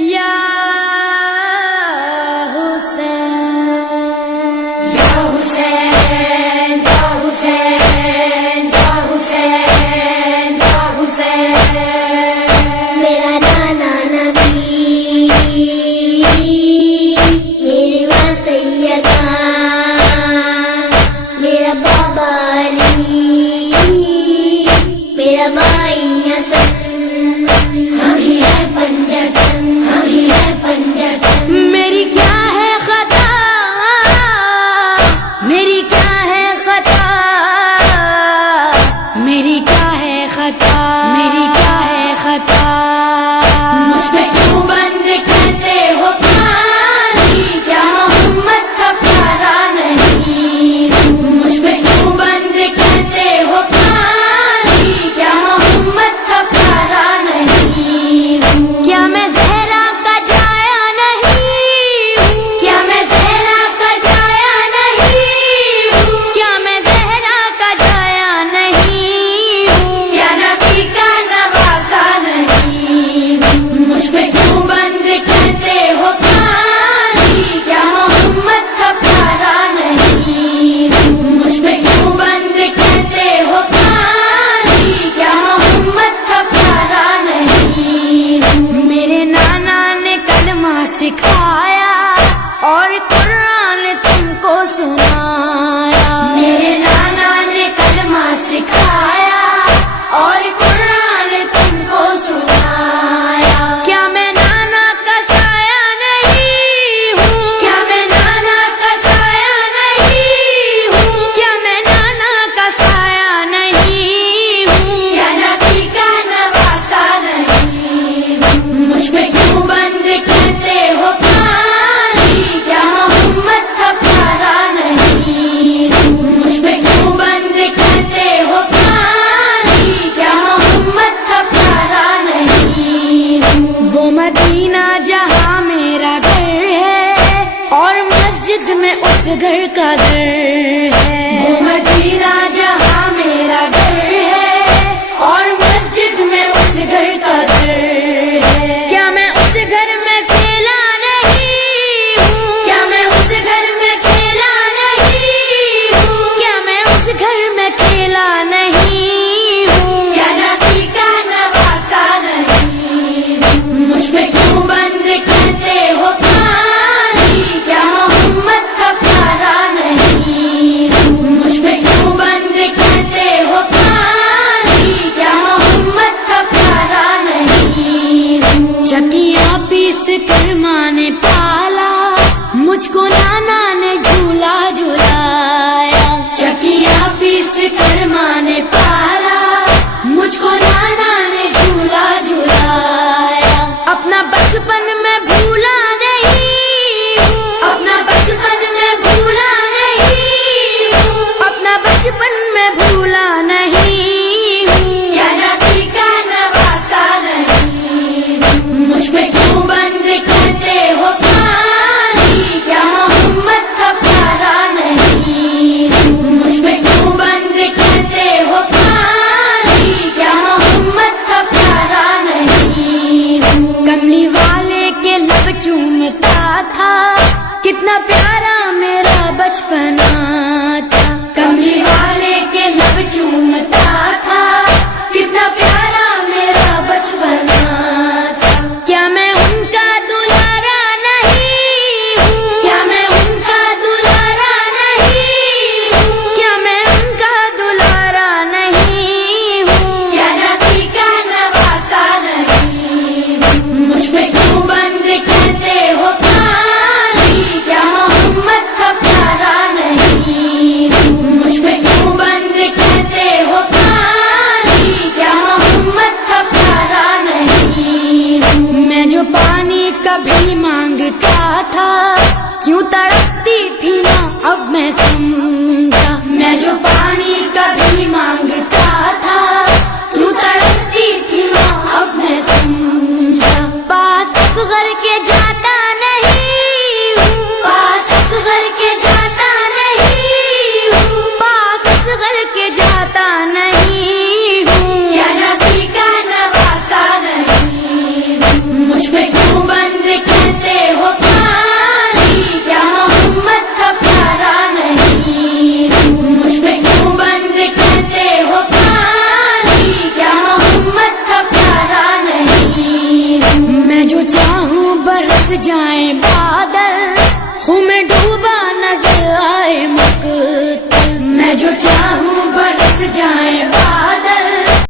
یا حسین یا حسین یا حسین یا حسین یا حسین میرا نانا نبی میری ماں سیدہ میرا بابا علی میرا بھائی حسن ہم ہی ہے پنجتن ہم ہی ہے پنجتن میری کیا ہے خطا میری کیا ہے خطا میری کیا ہے خطا میری کیا ہے خطا مجھ پہ کیوں بند کرتے ہو پانی کیا محمد کا پیارا نہیں مجھ پہ کیوں بند کرتے ہو پانی کیا محمد کا پیارا نہیں کیا میں زہرا کا جایا نہیں کیا میں زہرا کا جایا نہیں کیا میں زہرا کا جایا نہیں کیا نبی کا نواسا نہیں مجھ پہ کیوں بند کرتے ہو پانی کیا محمد کا پیارا نہیں مجھ پہ کیوں بند کرتے ہو پانی کیا محمد کا پیارا نہیں میرے نانا نے کلمہ سکھایا اور قرآن تم کو سنایا میرے نانا نے کلمہ سکھایا اور قرآن تم کو سنایا کیا میں نانا کا سایہ نہیں ہوں کیا میں نانا کا سایہ نہیں ہوں کیا میں نانا کا سایہ نہیں ہوں کیا نبی کا نواسا نہیں مجھ پہ کیوں بند کرتے ہو پانی کیا محمد کا پیارا نہیں مجھ پہ کیوں بند کرتے ہو پانی کیا محمد کا پیارا نہیں وہ مدینہ جہاں میرا گھر ہے اور مسجد میں اس گھر کا در ہے وہ مدینہ جہاں میرا گھر ہے اور مسجد میں اس گھر کا در ہے کیا میں اس گھر میں کھیلا نہیں ہوں کیا میں اس گھر میں کھیلا نہیں ہوں کیا میں اس گھر میں کھیلا نہیں ہوں کیا نبی کا نواسا نہیں مجھ پہ کیوں بند کرتے ہو پانی کیا محمد کا پیارا نہیں مجھ پہ کیوں بند کرتے ہو پانی کیا محمد کا پیارا نہیں چکیاں پیس کر ماں نے پالا مجھ کو نانا نے جھولا جھلایا چکیاں پیس کر ماں نے پالا مجھ کو نانا نے جھولا جھلایا اپنا بچپن میں بھولا نہیں ہوں اپنا بچپن میں بھولا نہیں ہوں اپنا بچپن میں بھولا نہیں ہوں کیا نبی کا نواسا نہیں مجھ پہ کیوں بند کرتے ہو پانی کیا محمد کا پیارا نہیں مجھ پہ کیوں بند کرتے ہو پانی کیا محمد کا پیارا نہیں کملی والے کے لب چومتا تھا کتنا پیارا میرا بچپنا تھا کملی والے کے لب چومتا تھا کتنا پیارا میرا بچپنا تھا کیا میں ان کا دلارا نہیں ہوں کیا میں ان کا دلارا نہیں ہوں کیا میں ان کا دلارا نہیں ہوں کیا نبی کا نواسا نہیں مجھ پہ کیوں بند کرتے ہو پانی کیا محمد کا پیارا نہیں مجھ پہ کیوں بند کرتے ہو پانی کیا محمد کا پیارا نہیں میں جو پانی کبھی مانگتا تھا کیوں تڑپتی تھی ماں اب میں سمجھا میں جو پانی کبھی مانگتا تھا کیوں تڑپتی تھی ماں اب میں سمجھا پاس اصغر کے جاتا نہیں ہوں پاس اصغر کے جاتا نہیں ہوں پاس اصغر کے جاتا نہیں ہوں کیا نبی کا نواسا نہیں مجھ پہ کیوں بند صبح نظر آئے مقتل، میں جو چاہوں برس جائیں بادل،